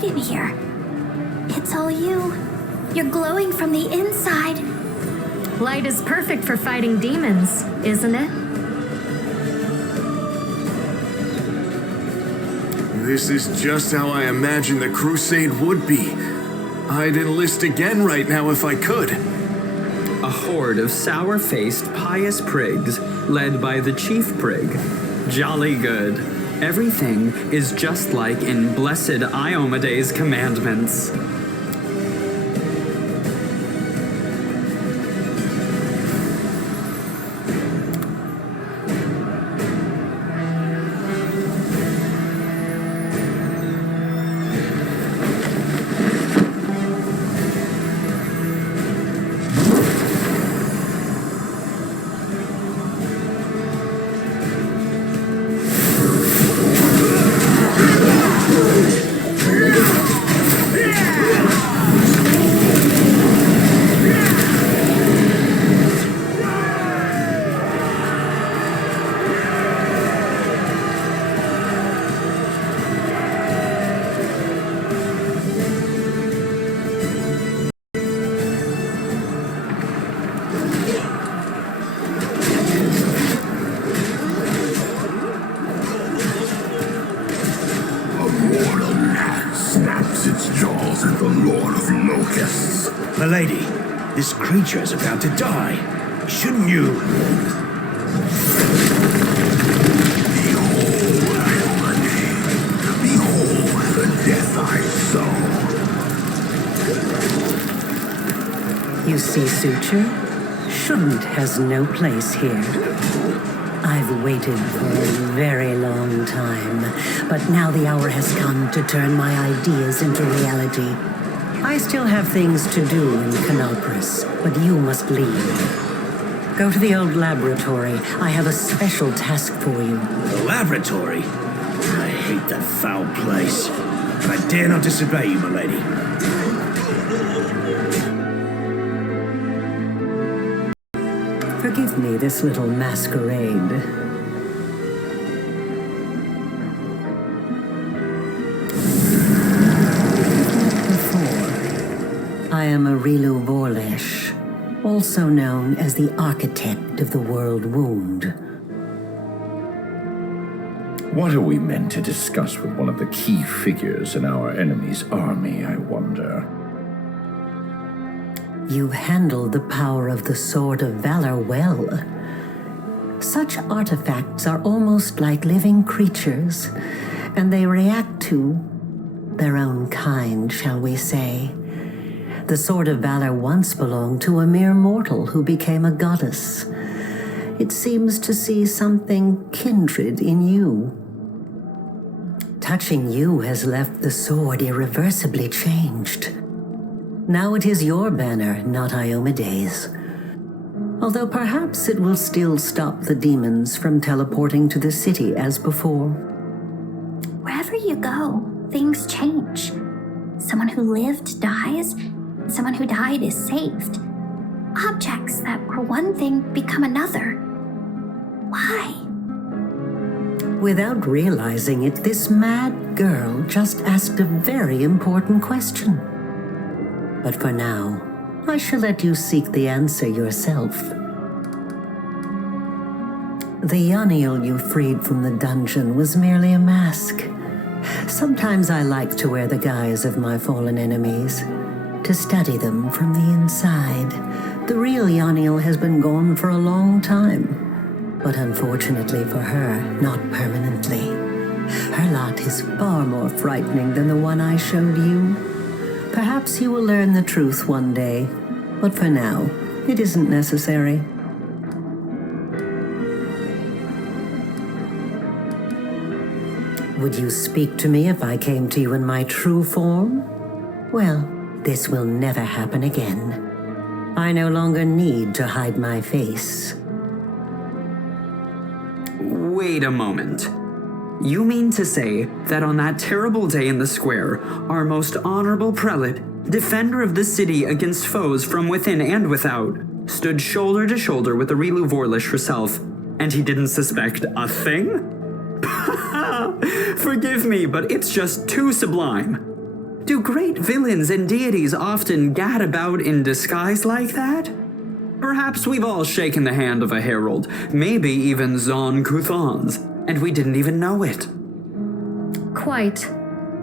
light in here. It's all you. You're glowing from the inside. Light is perfect for fighting demons, isn't it? This is just how I imagined the crusade would be. I'd enlist again right now if I could. A horde of sour-faced, pious prigs, led by the chief prig. Jolly good. Everything is just like in Blessed Iomede's commandments. Milady, this creature is about to die. Shouldn't you? Behold, Ione. Behold the death I sow. You see, suture? Shouldn't has no place here. I've waited for a very long time, but now the hour has come to turn my ideas into reality. I still have things to do in Canopus, but you must leave. Go to the old laboratory. I have a special task for you. The laboratory? I hate that foul place. But I dare not disobey you, milady. Forgive me this little masquerade. I am Arilu Vorlesh, also known as the architect of the world wound. What are we meant to discuss with one of the key figures in our enemy's army, I wonder? You've handled the power of the Sword of Valor well. Such artifacts are almost like living creatures, and they react to their own kind, shall we say. The Sword of Valor once belonged to a mere mortal who became a goddess. It seems to see something kindred in you. Touching you has left the sword irreversibly changed. Now it is your banner, not Iomede's. Although perhaps it will still stop the demons from teleporting to the city as before. Wherever you go, things change. Someone who lived dies, someone who died is saved. Objects that were one thing become another. Why? Without realizing it, this mad girl just asked a very important question. But for now, I shall let you seek the answer yourself. The Yoniel you freed from the dungeon was merely a mask. Sometimes I like to wear the guise of my fallen enemies, to study them from the inside. The real Yoniel has been gone for a long time, but unfortunately for her, not permanently. Her lot is far more frightening than the one I showed you. Perhaps you will learn the truth one day, but for now, it isn't necessary. Would you speak to me if I came to you in my true form? Well, this will never happen again. I no longer need to hide my face. Wait a moment. You mean to say that on that terrible day in the square, our most honorable prelate, defender of the city against foes from within and without, stood shoulder to shoulder with Arilu Vorlesh herself, and he didn't suspect a thing? Forgive me, but it's just too sublime. Do great villains and deities often gad about in disguise like that? Perhaps we've all shaken the hand of a herald, maybe even Zon Kuthan's, and we didn't even know it. Quite.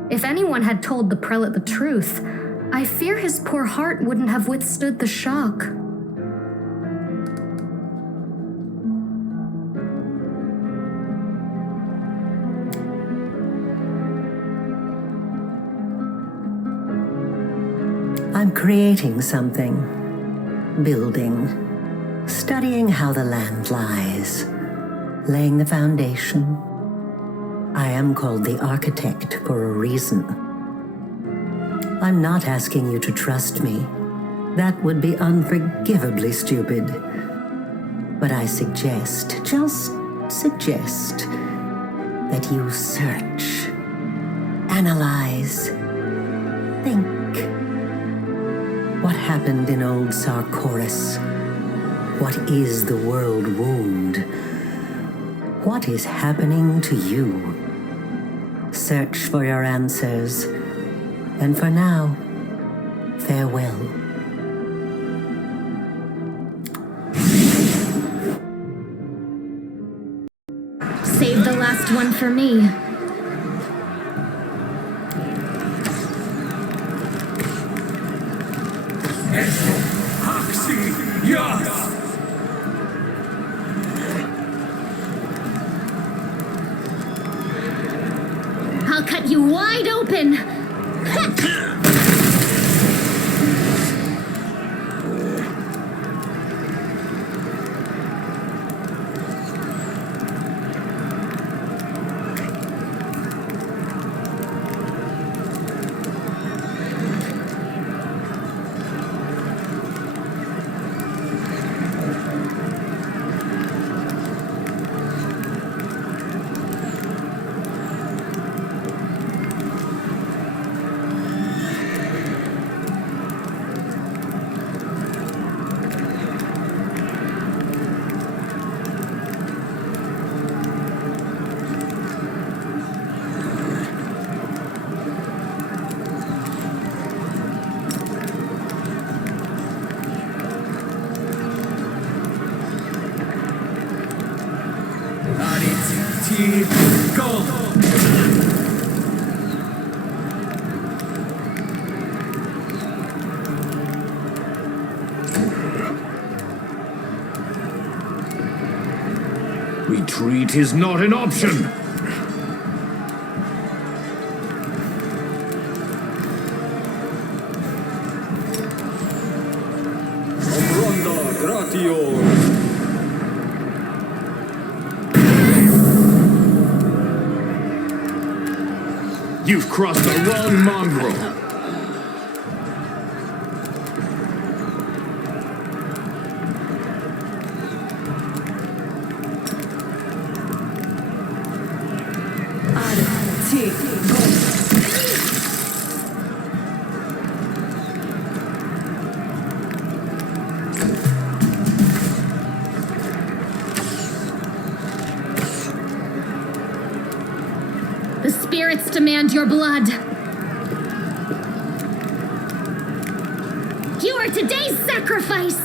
If anyone had told the prelate the truth, I fear his poor heart wouldn't have withstood the shock. I'm creating something. Building. Studying how the land lies. Laying the foundation. I am called the architect for a reason. I'm not asking you to trust me. That would be unforgivably stupid. But I suggest, just suggest, that you search, analyze, think. What happened in old Sarkoris? What is the world wound? What is happening to you? Search for your answers. And for now, farewell. Save the last one for me. I'll cut you wide open! Retreat is not an option. You've crossed the wrong mongrel. The spirits demand your blood. You are today's sacrifice!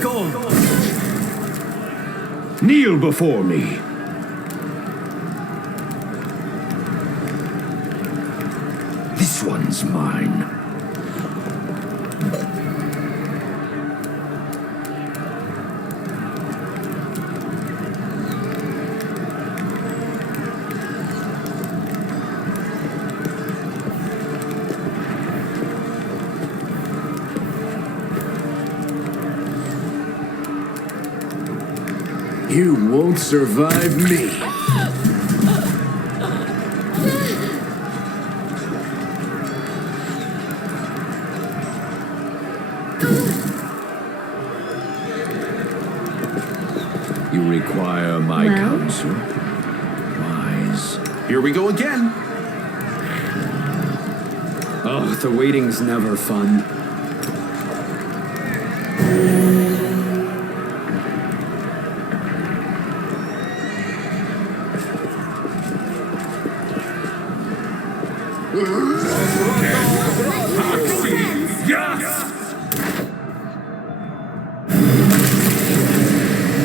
Go! Kneel before me. This one's mine. You won't survive me. You require my counsel? Wise. Here we go again. Oh, the waiting's never fun.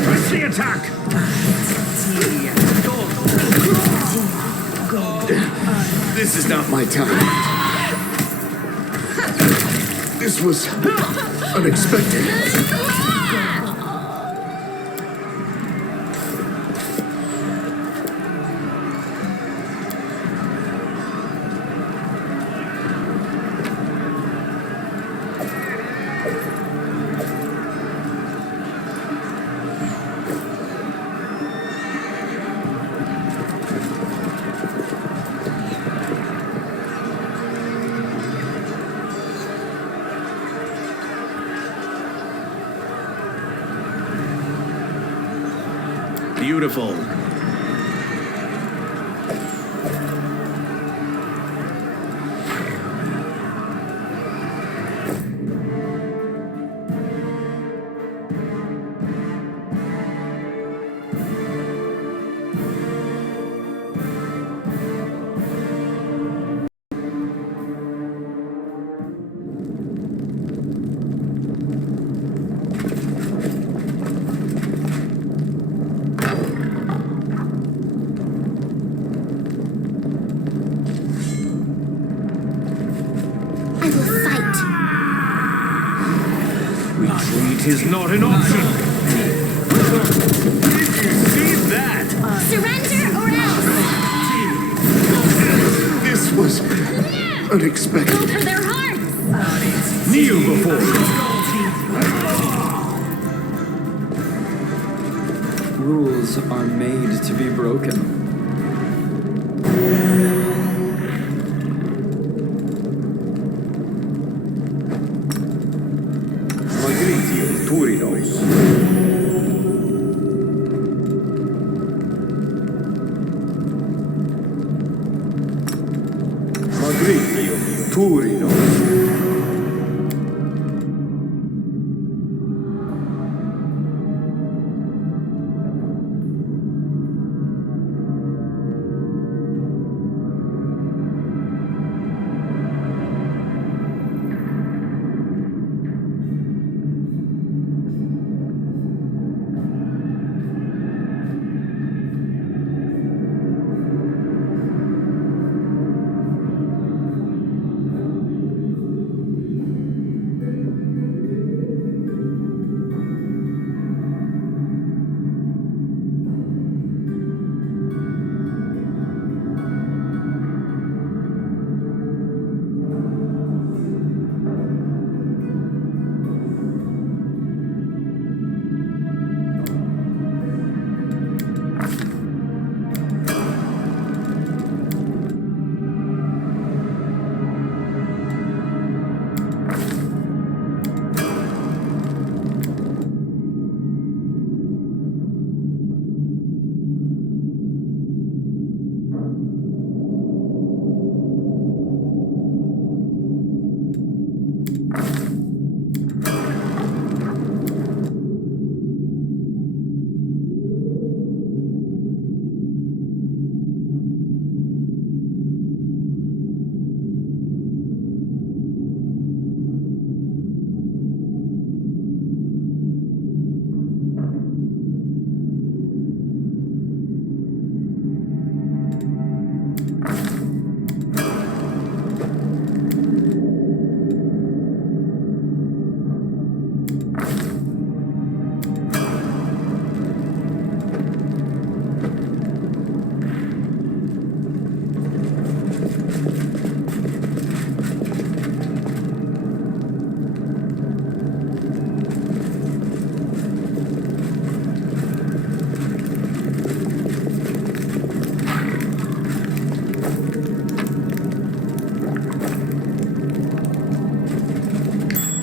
Press the attack! This is not my time. This was unexpected. Beautiful. I will fight. Retreat is not an option. Did you see that? Surrender or else! This was unexpected. Go for their hearts! Kneel before me. Rules are made to be broken. Magritium Turinos. Magritium Turinos.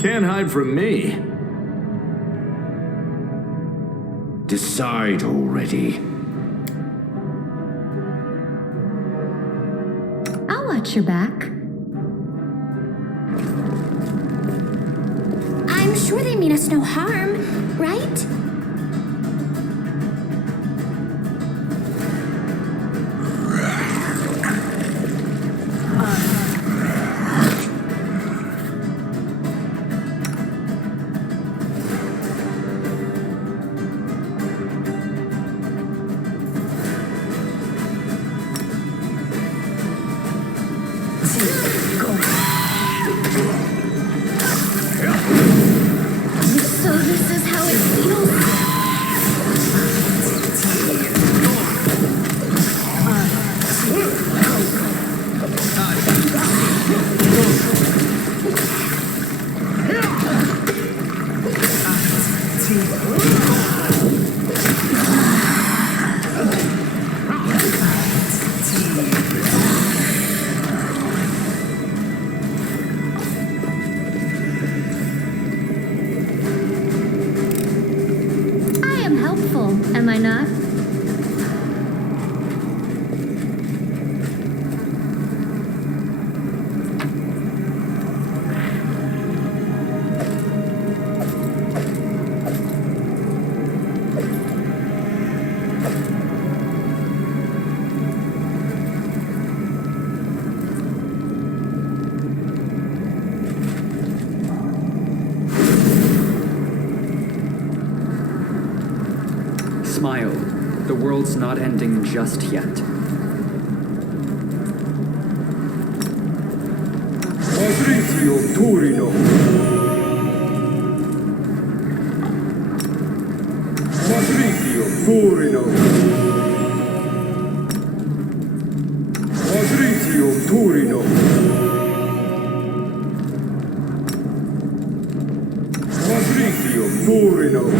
Can't hide from me. Decide already. I'll watch your back. I'm sure they mean us no harm, right? So this is how it feels. I am helpful, am I not? Smile. The world's not ending just yet. Patrizio Turino. Patrizio Turino. Patrizio Turino. Patrizio Turino.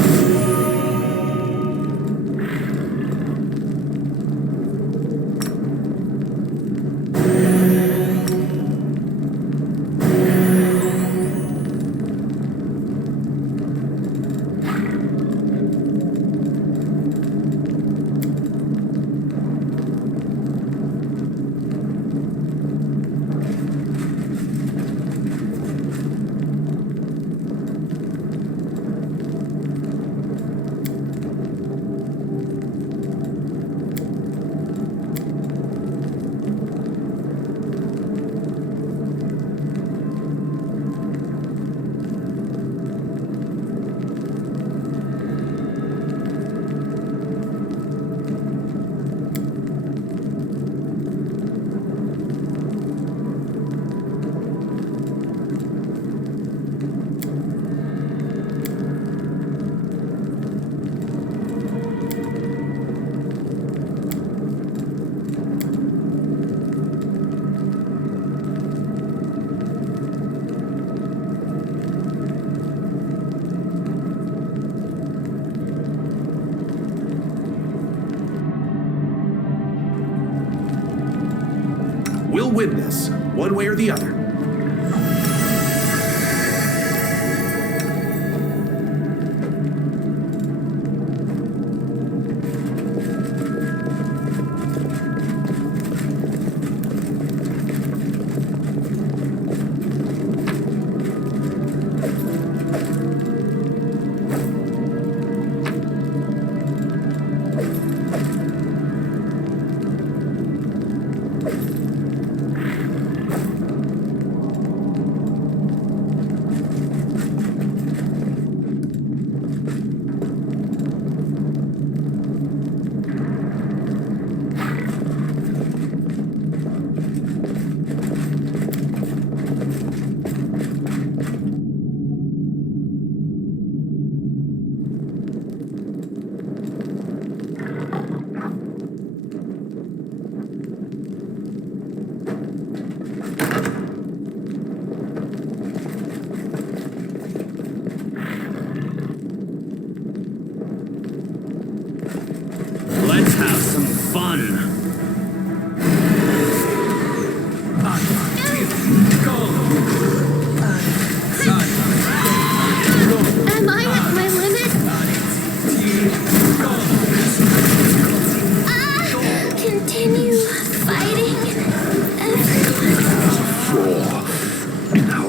We'll win this, one way or the other.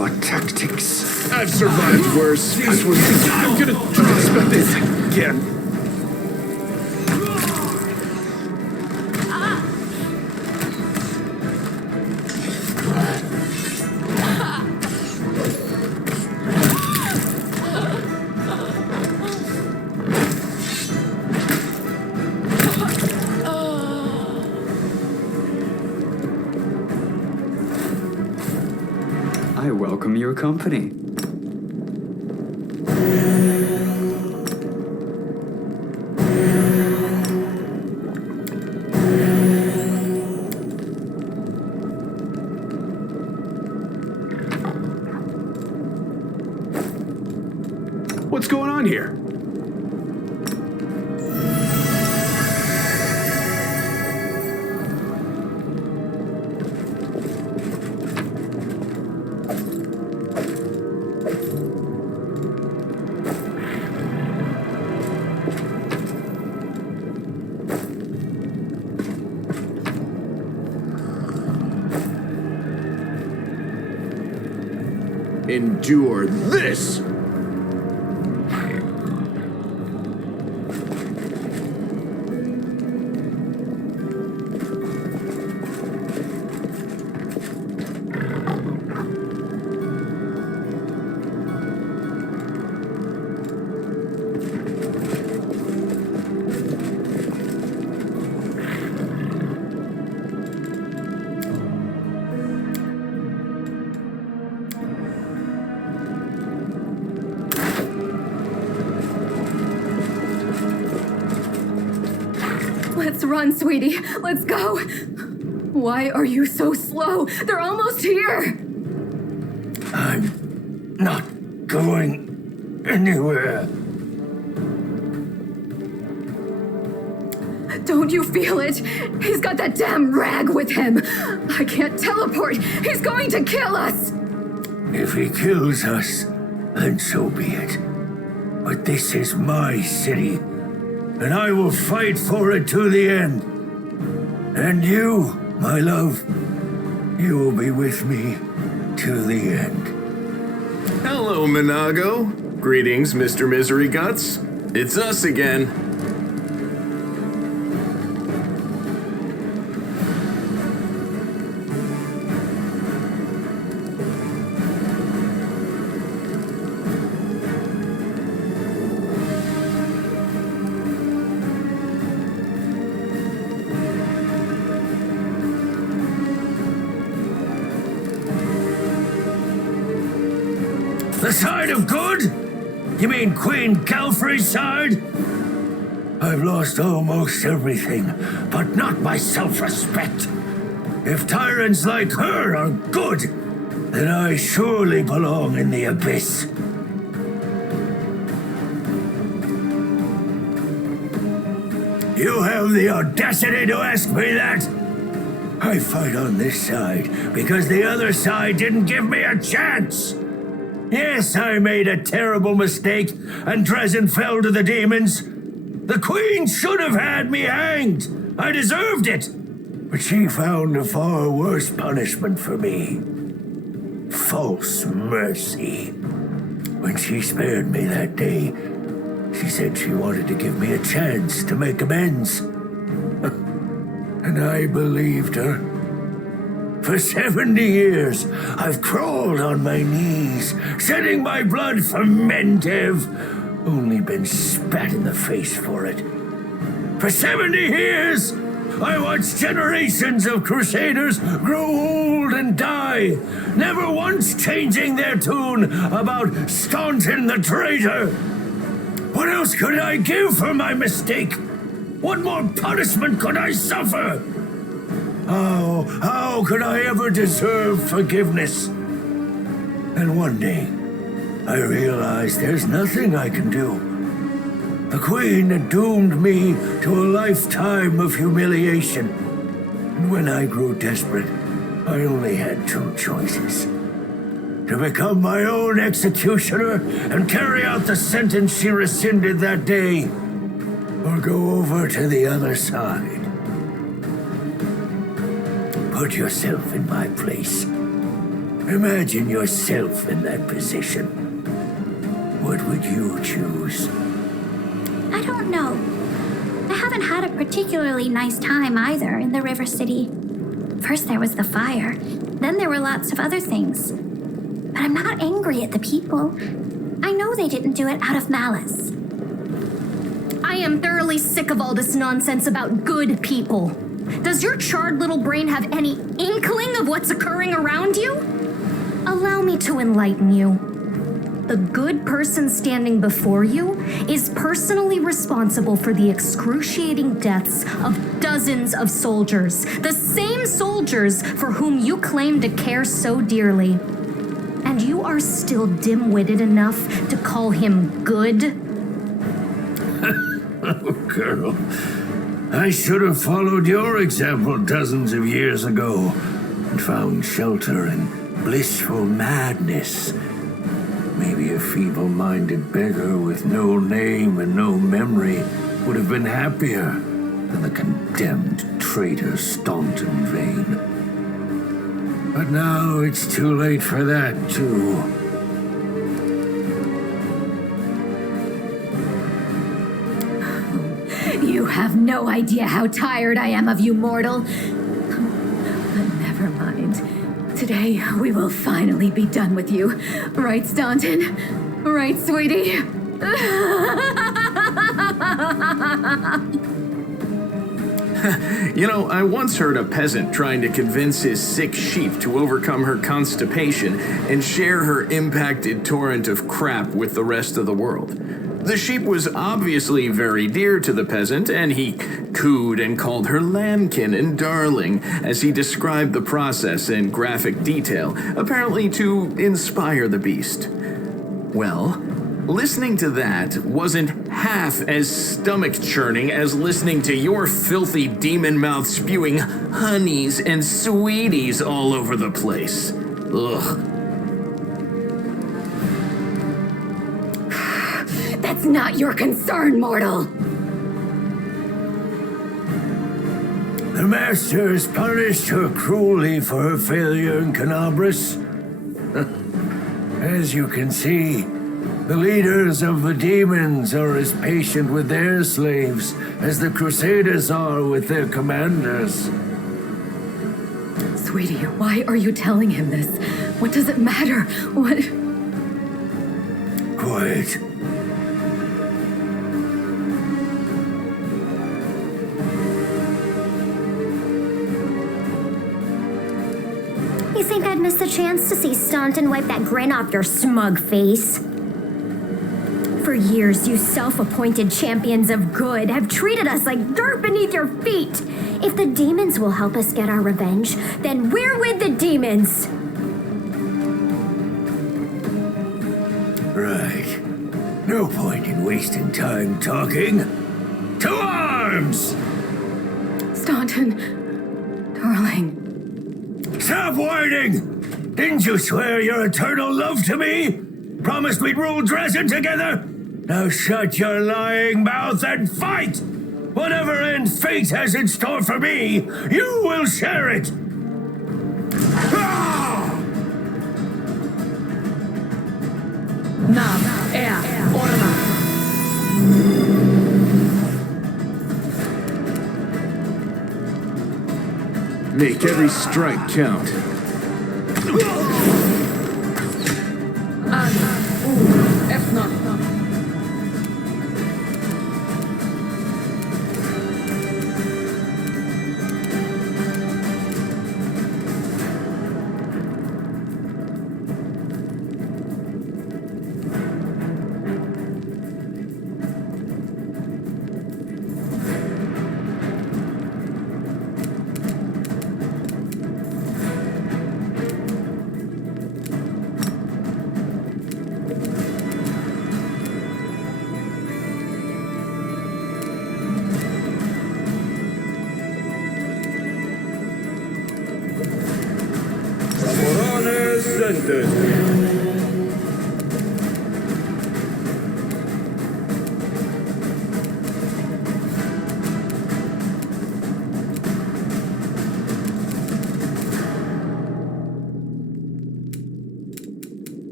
your tactics. I've survived worse. I'm gonna try to spend this again. I welcome your company. What's going on here? Endure this! Let's run, sweetie. Let's go. Why are you so slow? They're almost here. I'm not going anywhere. Don't you feel it? He's got that damn rag with him. I can't teleport. He's going to kill us. If he kills us, then so be it. But this is my city, and I will fight for it to the end. And you, my love, you will be with me to the end. Hello, Minago. Greetings, Mr. Misery Guts. It's us again. The side of good? You mean Queen Calfrey's side? I've lost almost everything, but not my self-respect. If tyrants like her are good, then I surely belong in the abyss. You have the audacity to ask me that? I fight on this side because the other side didn't give me a chance. Yes, I made a terrible mistake, and drezen fell to the demons. The Queen should have had me hanged. I deserved it. But she found a far worse punishment for me. False mercy. When she spared me that day, she said she wanted to give me a chance to make amends. And I believed her. For 70 years, I've crawled on my knees, shedding my blood for Mentev, only been spat in the face for it. For 70 years, I watched generations of crusaders grow old and die, never once changing their tune about staunching the traitor. What else could I give for my mistake? What more punishment could I suffer? How could I ever deserve forgiveness? And one day, I realized there's nothing I can do. The Queen had doomed me to a lifetime of humiliation. And when I grew desperate, I only had two choices. To become my own executioner and carry out the sentence she rescinded that day, or go over to the other side. Put yourself in my place, Imagine yourself in that position. What would you choose? I don't know. I haven't had a particularly nice time either in the River City. First there was the fire, then there were lots of other things. But I'm not angry at the people. I know they didn't do it out of malice. I am thoroughly sick of all this nonsense about good people. Does your charred little brain have any inkling of what's occurring around you? Allow me to enlighten you. The good person standing before you is personally responsible for the excruciating deaths of dozens of soldiers, the same soldiers for whom you claim to care so dearly. And you are still dim-witted enough to call him good? Oh, girl. I should have followed your example dozens of years ago and found shelter in blissful madness. Maybe a feeble-minded beggar with no name and no memory would have been happier than the condemned traitor Staunton Vane. But now it's too late for that, too. You have no idea how tired I am of you, mortal. But never mind. Today, we will finally be done with you. Right, Staunton? Right, sweetie? You know, I once heard a peasant trying to convince his sick sheep to overcome her constipation and share her impacted torrent of crap with the rest of the world. The sheep was obviously very dear to the peasant, and he cooed and called her lambkin and darling as he described the process in graphic detail, apparently to inspire the beast. Well, listening to that wasn't half as stomach-churning as listening to your filthy demon mouth spewing honeys and sweeties all over the place. Ugh. That's not your concern, mortal. The Masters punished her cruelly for her failure in Canabras. As you can see, the leaders of the demons are as patient with their slaves as the Crusaders are with their commanders. Sweetie, why are you telling him this? What does it matter? What? Quiet. You think I'd miss the chance to see Staunton wipe that grin off your smug face? For years, you self-appointed champions of good have treated us like dirt beneath your feet. If the demons will help us get our revenge, then we're with the demons. Right. No point in wasting time talking. To arms! Staunton, darling. Stop whining! Didn't you swear your eternal love to me? Promised we'd rule Drezen together? Now shut your lying mouth and fight! Whatever end fate has in store for me, you will share it! Ah! Make every strike count.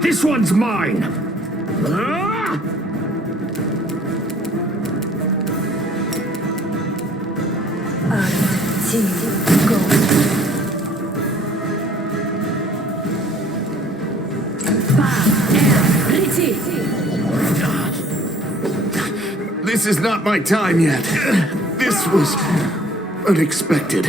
This one's mine! Ah! This is not my time yet. This was unexpected.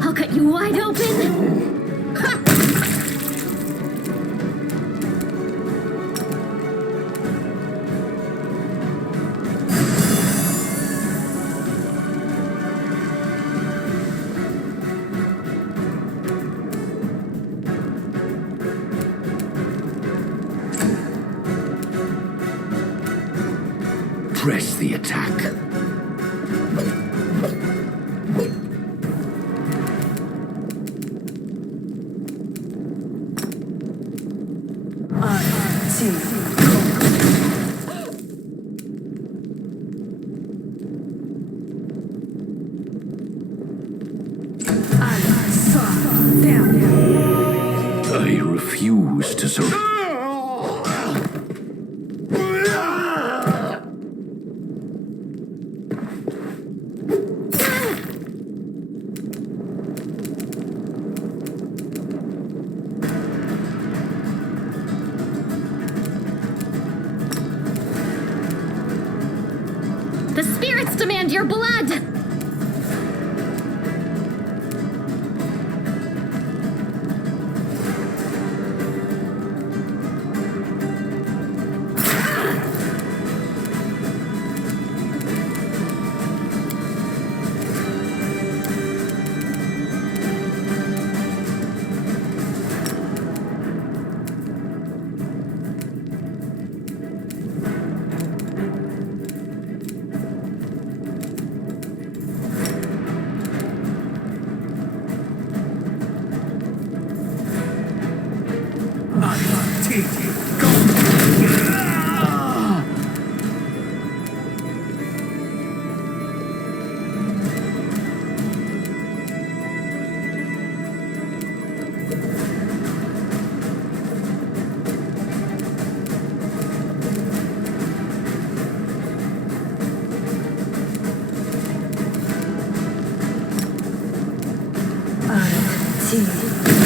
I'll cut you wide open. Ha! Press the attack. I refuse to surrender. The spirits demand your blood! Arti.